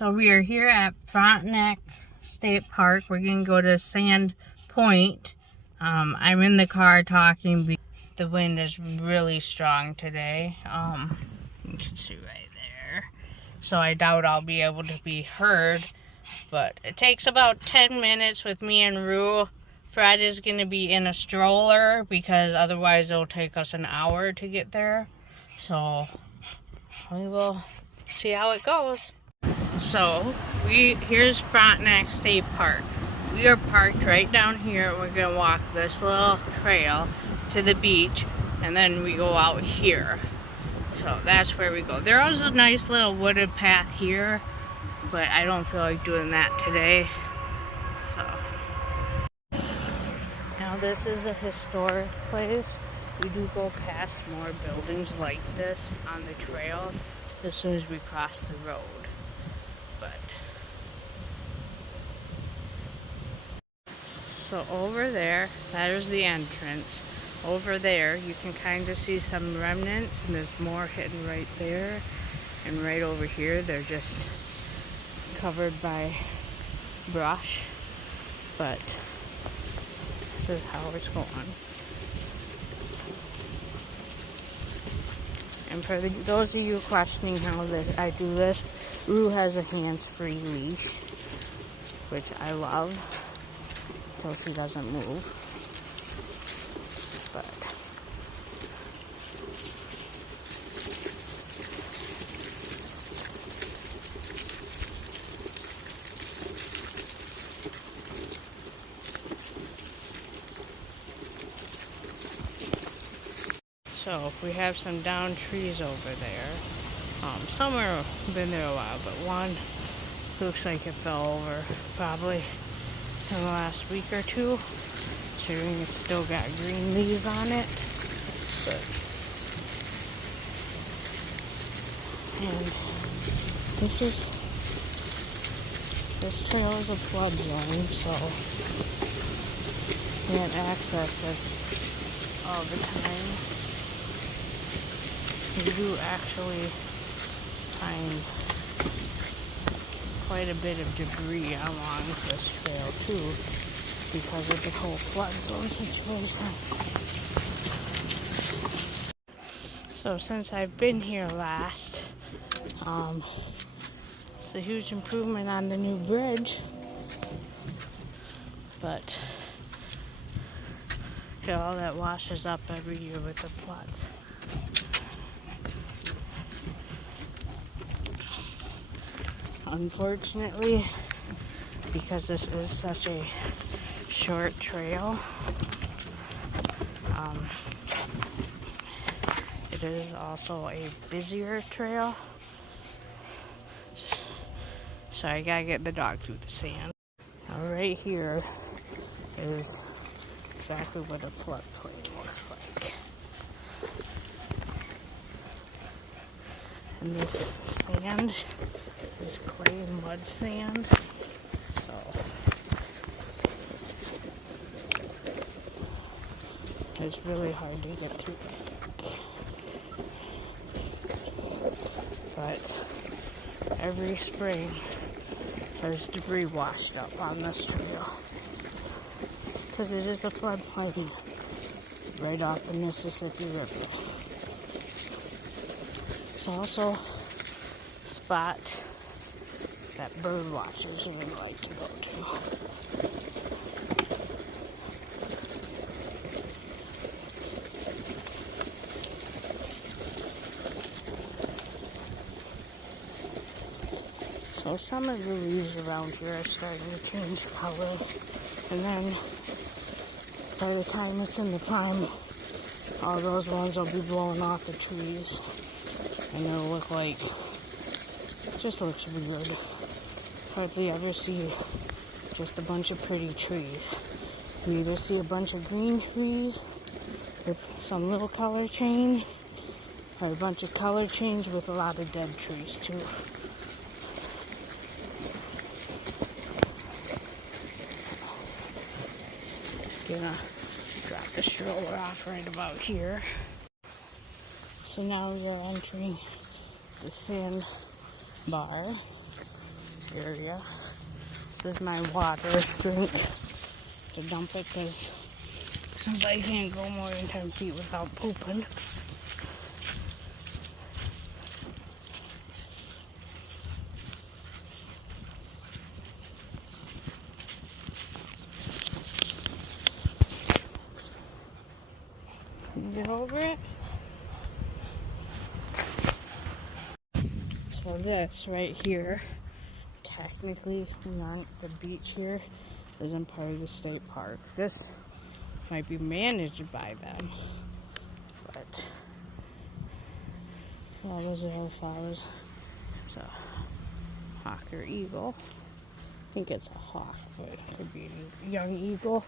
So we are here at Frontenac State Park. We're going to go to Sand Point. I'm in the car talking. The wind is really strong today. You can see right there. So I doubt I'll be able to be heard. But it takes about 10 minutes with me and Rue. Fred is going to be in a stroller because otherwise it'll take us an hour to get there. So we will see how it goes. So here's Frontenac State Park. We are parked right down here. We're gonna walk this little trail to the beach, and then we go out here. So that's where we go. There is a nice little wooded path here, but I don't feel like doing that today. So now this is a historic place. We do go past more buildings like this on the trail as soon as we cross the road. So over there, that is the entrance. Over there, you can kind of see some remnants, and there's more hidden right there. And right over here, they're just covered by brush. But this is how it's going. And for those of you questioning how I do this, Rue has a hands-free leash, which I love. Until she doesn't move. But so we have some downed trees over there. Some have been there a while, but one looks like it fell over probably in the last week or two, considering it's still got green leaves on it. And this trail is a flood zone, so you can't access it all the time. You do actually find quite a bit of debris along this trail too, because of the whole flood zone situation. So since I've been here last, it's a huge improvement on the new bridge, but all that washes up every year with the floods. Unfortunately, because this is such a short trail, it is also a busier trail, so I gotta get the dog through the sand. Now right here is exactly what a floodplain looks like. And this sand is clay and mud sand, so it's really hard to get through. But every spring there's debris washed up on this trail because it is a floodplain right off the Mississippi River. It's also a spot that bird watchers really like to go to. So some of the leaves around here are starting to change color, and then by the time it's in the prime, all those ones will be blowing off the trees, and it'll look like, it just looks weird. Hardly ever see just a bunch of pretty trees. You either see a bunch of green trees with some little color change, or a bunch of color change with a lot of dead trees too. Gonna drop the stroller off right about here. So now we are entering the sand bar. area. This is my water drink to dump it because somebody can't go more than 10 feet without pooping. Get over it. So this right here, technically we aren't the beach here, isn't part of the state park. This might be managed by them, but well, those are our flowers. It's a hawk or eagle. I think it's a hawk, but it could be a young eagle.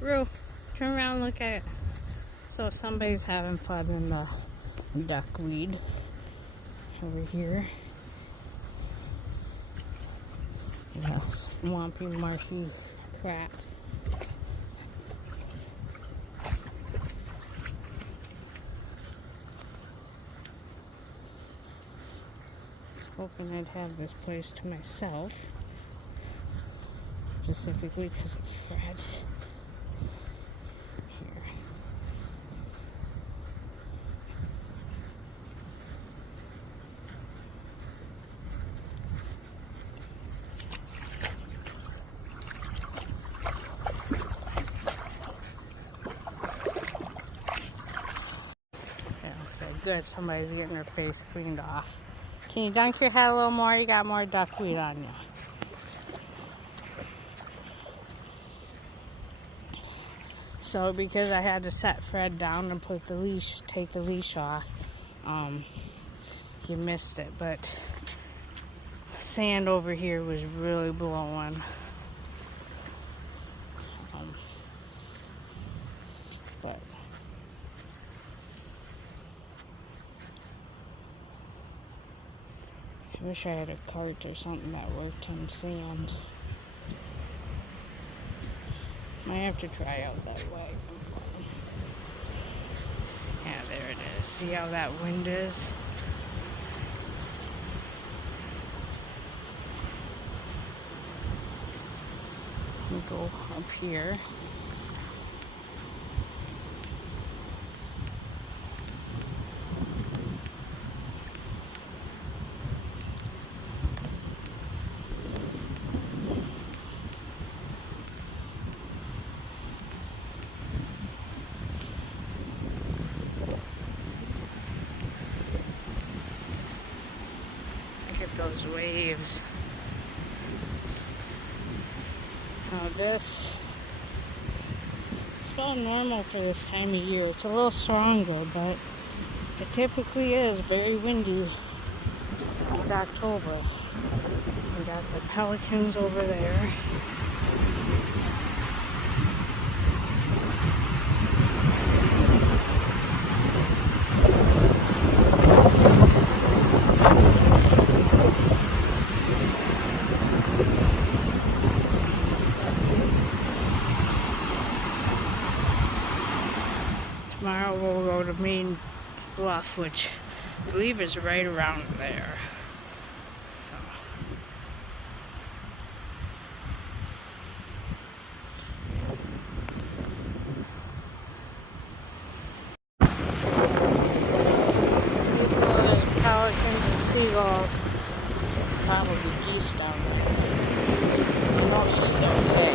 Roo, turn around and look at it. So somebody's having fun in the duckweed over here. Yeah, swampy, marshy crap. Hoping I'd have this place to myself, specifically because of Fred. Good, somebody's getting their face cleaned off. Can you dunk your head a little more? You got more duckweed on you. So because I had to set Fred down and put the leash, take the leash off, you missed it. But sand over here was really blowing. But I wish I had a cart or something that worked on sand. Might have to try out that way. Yeah, there it is. See how that wind is? Let me go up here. Those waves. Now this, it's about normal for this time of year. It's a little stronger, but it typically is very windy in October. We got the pelicans over there. Tomorrow we'll go to Main Bluff, which I believe is right around there. There's pelicans and seagulls. Probably geese down there. I know she's okay.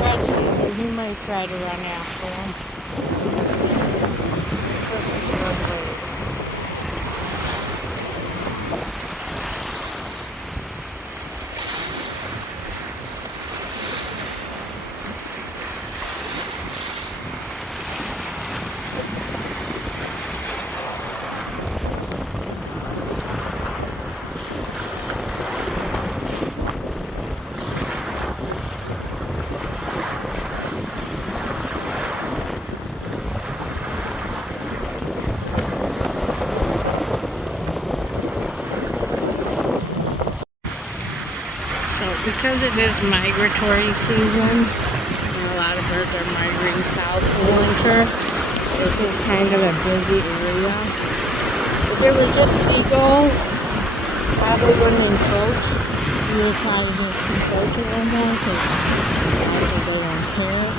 Fred sees him, he might try to run after him. Listen to those waves. So because it is migratory season, and a lot of birds are migrating south for winter, this is kind of a busy area. If it was just seagulls, probably wouldn't encroach. You would probably just encroach a little more because also they don't care.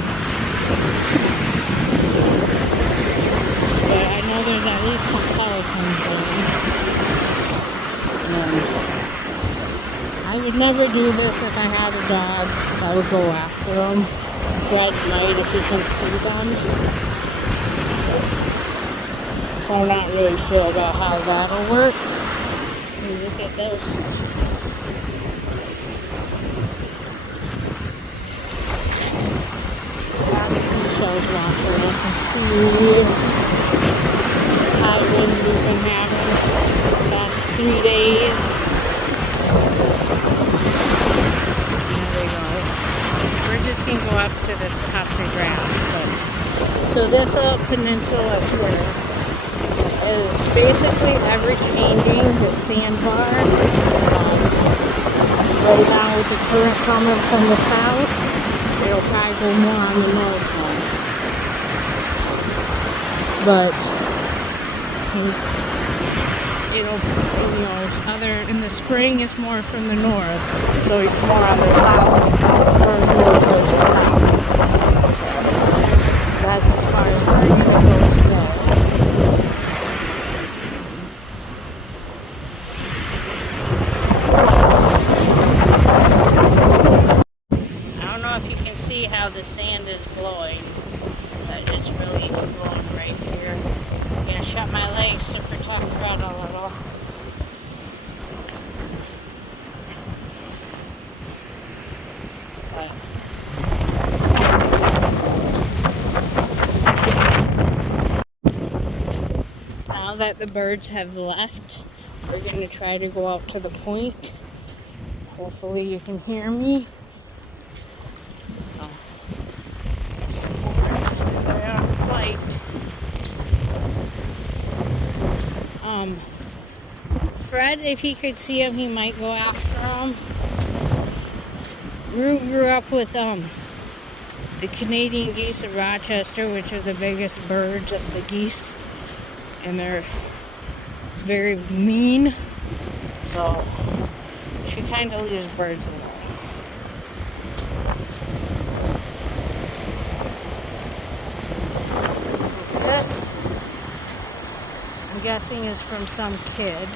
But I know there's at least some pelicans there. I would never do this if I had a dog that would go after them. Fred might if he can see them. So I'm not really sure about how that'll work. Look at those. A lot of seashells walking. I can see high winds we've been having the last 3 days. We're just going to go up to this tufted ground. So this little peninsula here is basically ever changing the sandbar. Right now with the current coming from the south, it'll probably go more on the north side. But in the spring it's more from the north, so it's more on the south, or more towards the south. That's as far as we're going to go. I don't know if you can see how the sand is blowing, but it's really blowing right here. I'm going to shut my legs to protect Fred a little. Now that the birds have left, we're going to try to go out to the point. Hopefully you can hear me. They're on flight. Fred, if he could see him, he might go after him. Rue grew up with the Canadian geese of Rochester, which are the biggest birds of the geese, and they're very mean, so she kind of leaves birds alone. This, I'm guessing, is from some kid,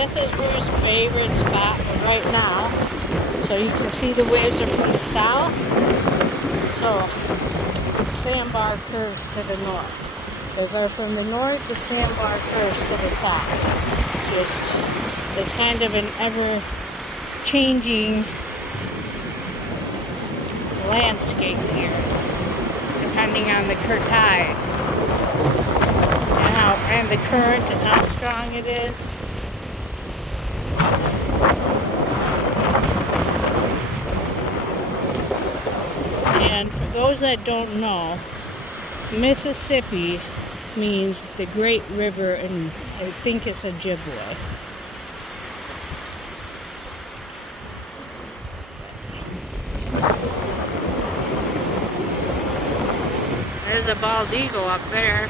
this is Rue's favorite spot right now. So you can see the waves are from the south. So the sandbar curves to the north. If they're from the north, the sandbar curves to the south. Just it's kind of an ever-changing landscape here, depending on the tide and the current and how strong it is. And for those that don't know, Mississippi means the Great River, and I think it's Ojibwe. There's a bald eagle up there,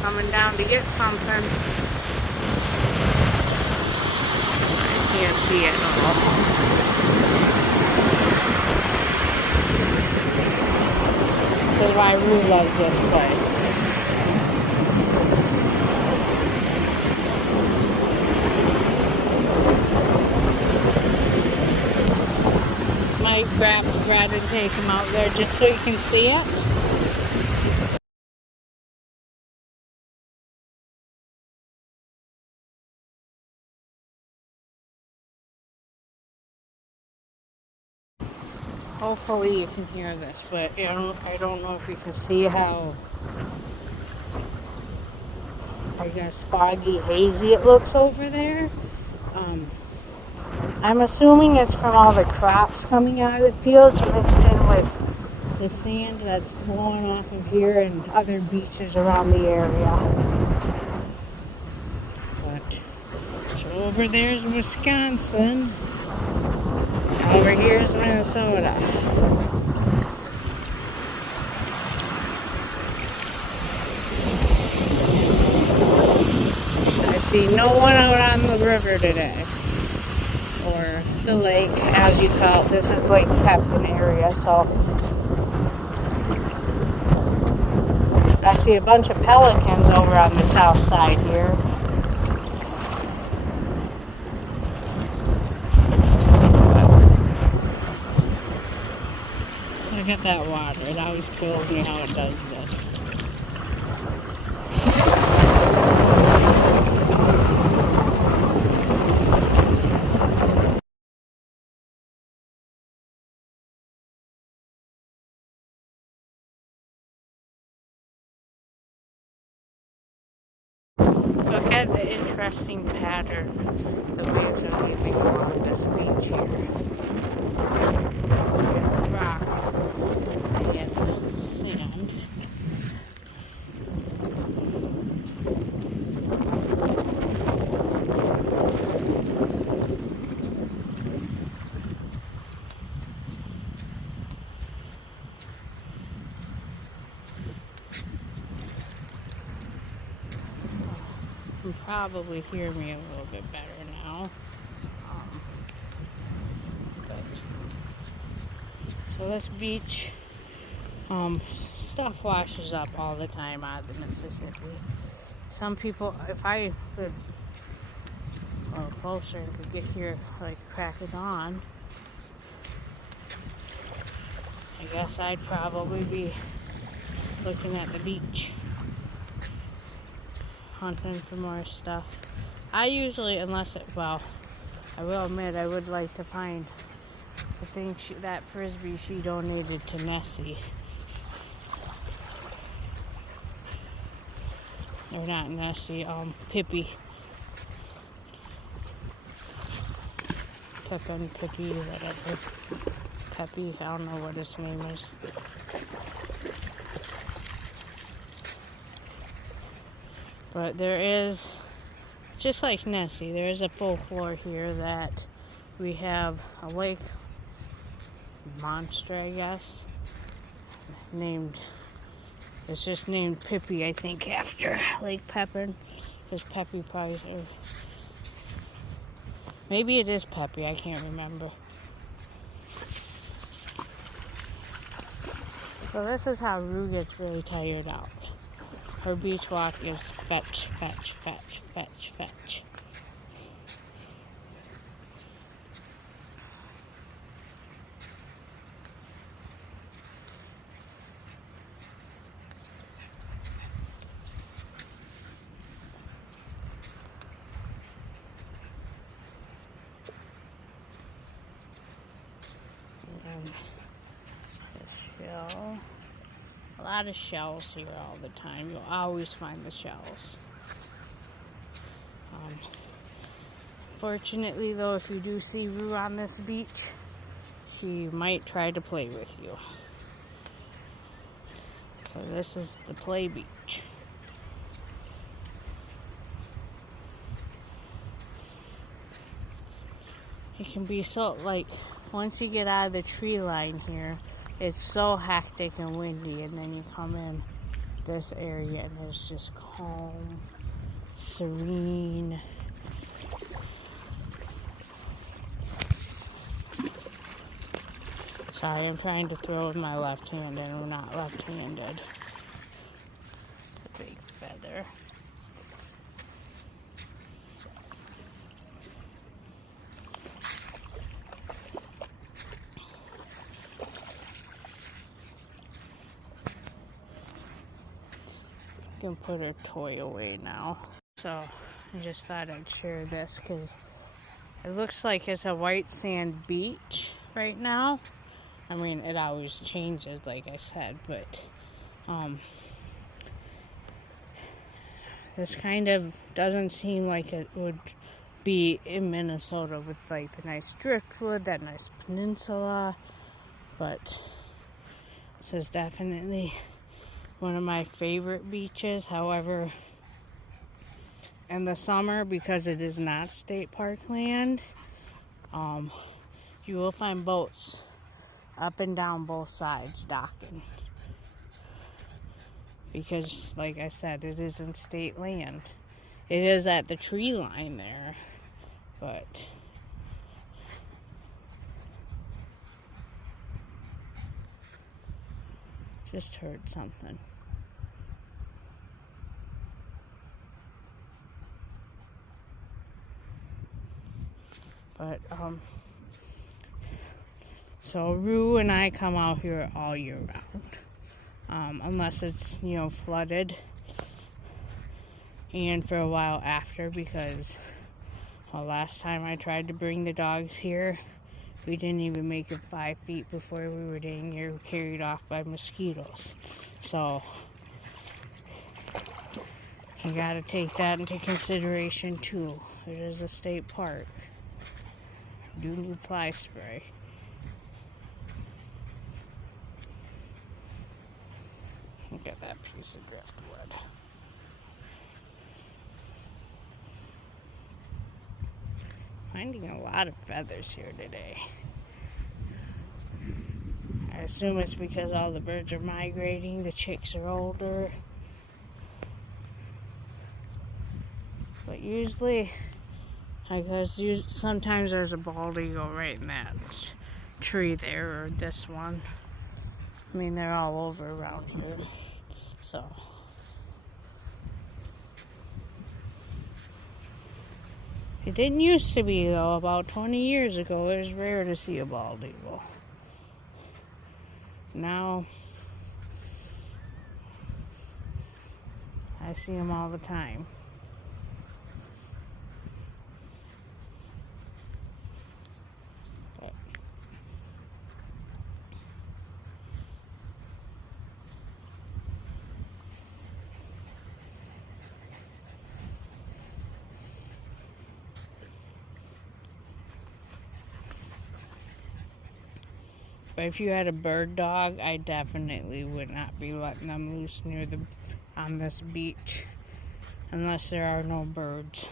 coming down to get something. I can't see it at all. This is why Rue loves this place. Might grab Fred and take him out there just so you can see it. Hopefully you can hear this, but I don't know if you can see how, I guess, foggy, hazy it looks over there. I'm assuming it's from all the crops coming out of the fields mixed in with the sand that's blowing off of here and other beaches around the area. But, so over there's Wisconsin. Over here's Minnesota. I see no one out on the river today. Or the lake, as you call it. This is Lake Pepin area, so I see a bunch of pelicans over on the south side here. Look at that water. It always kills me how it does this. Look at the interesting pattern the waves are leaving along this beach here. You get the rock, and you get the sand. You can probably hear me a little bit better now. So this beach, stuff washes up all the time out of the Mississippi. Some people, if I lived a little closer and could get here like crack of dawn, I guess I'd probably be looking at the beach, hunting for more stuff. I usually, unless it, well, I will admit I would like to find the thing that frisbee she donated to Nessie. Or not Nessie, Pippi. Pepin, Pippi, whatever. Peppy, I don't know what his name is. But there is, just like Nessie, there is a folklore here that we have a lake monster, I guess, named, it's just named Pippi, I think, after Lake Pepin, because Peppy probably, maybe it is Peppy, I can't remember. So this is how Rue gets really tired out. Her beach walk is fetch, fetch, fetch, fetch, fetch. And the shell. A lot of shells here all the time. You'll always find the shells. Fortunately, though, if you do see Rue on this beach, she might try to play with you. So this is the play beach. It can be so, like, once you get out of the tree line here, it's so hectic and windy, and then you come in this area and it's just calm, serene. Sorry, I'm trying to throw with my left hand and we're not left-handed. The big feather. Can put her toy away now. So I just thought I'd share this because it looks like it's a white sand beach right now. I mean, it always changes, like I said, but this kind of doesn't seem like it would be in Minnesota with like the nice driftwood, that nice peninsula. But this is definitely one of my favorite beaches. However, in the summer, because it is not state park land, you will find boats up and down both sides docking. Because, like I said, it isn't state land. It is at the tree line there, but just heard something. But, so Rue and I come out here all year round. Unless it's, flooded. And for a while after, because last time I tried to bring the dogs here, we didn't even make it 5 feet before we were dang near carried off by mosquitoes. So, you gotta take that into consideration too. It is a state park. Do need fly spray. Look at that piece of driftwood. Finding a lot of feathers here today. I assume it's because all the birds are migrating, the chicks are older. But usually, sometimes there's a bald eagle right in that tree there, or this one. I mean, they're all over around here. So, it didn't used to be, though. About 20 years ago, it was rare to see a bald eagle. Now, I see them all the time. But if you had a bird dog, I definitely would not be letting them loose on this beach unless there are no birds.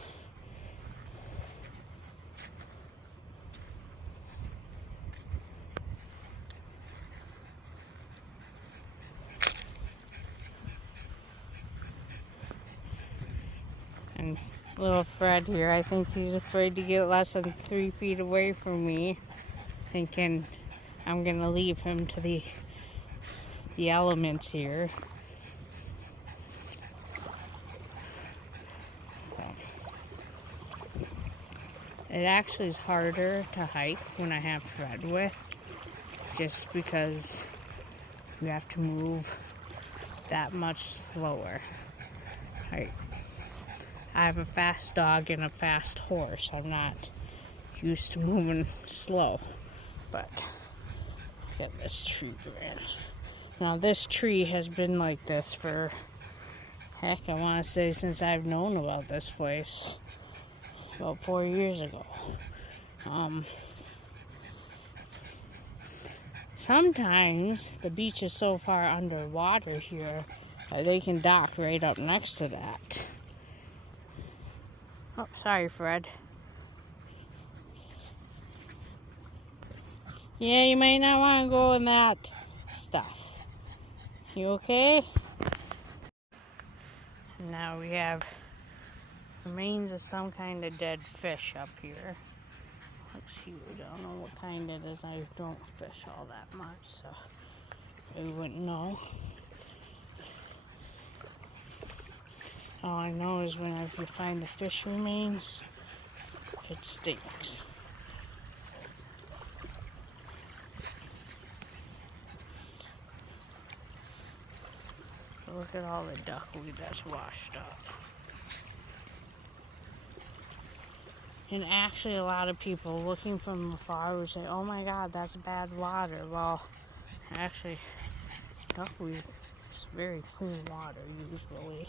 And little Fred here, I think he's afraid to get less than 3 feet away from me, thinking I'm gonna leave him to the elements here. It actually is harder to hike when I have Fred with, just because you have to move that much slower. I have a fast dog and a fast horse. I'm not used to moving slow, but look at this tree branch. Now this tree has been like this for, heck, I want to say since I've known about this place, about 4 years ago. Sometimes the beach is so far underwater here that they can dock right up next to that. Oh, sorry, Fred. Yeah, you might not want to go in that stuff. You okay? Now we have remains of some kind of dead fish up here. Looks huge. I don't know what kind it is. I don't fish all that much, so I wouldn't know. All I know is when I find the fish remains, it stinks. Look at all the duckweed that's washed up. And actually a lot of people looking from afar would say, oh my God, that's bad water. Well, actually, duckweed is very clean water usually.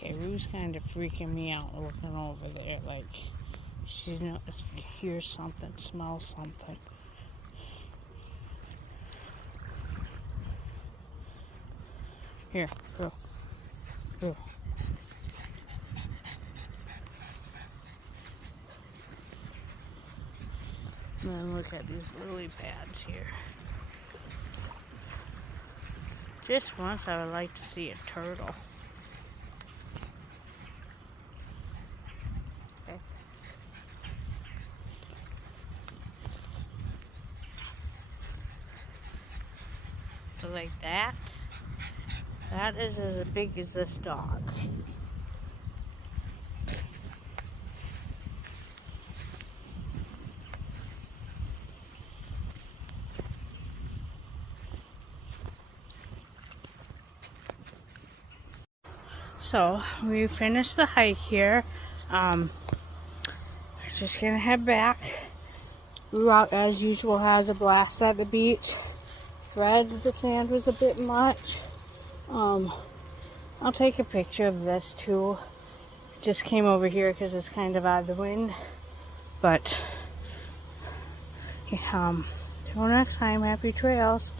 Okay, Rue's kind of freaking me out looking over there, like she hears something, smells something. Here, go. Go. And then look at these lily pads here. Just once I would like to see a turtle. Okay. But like that is as big as this dog. So we finished the hike here. We're just gonna head back. Route, as usual, has a blast at the beach. Fred, the sand was a bit much. I'll take a picture of this too. Just came over here because it's kind of out of the wind. But till next time, happy trails.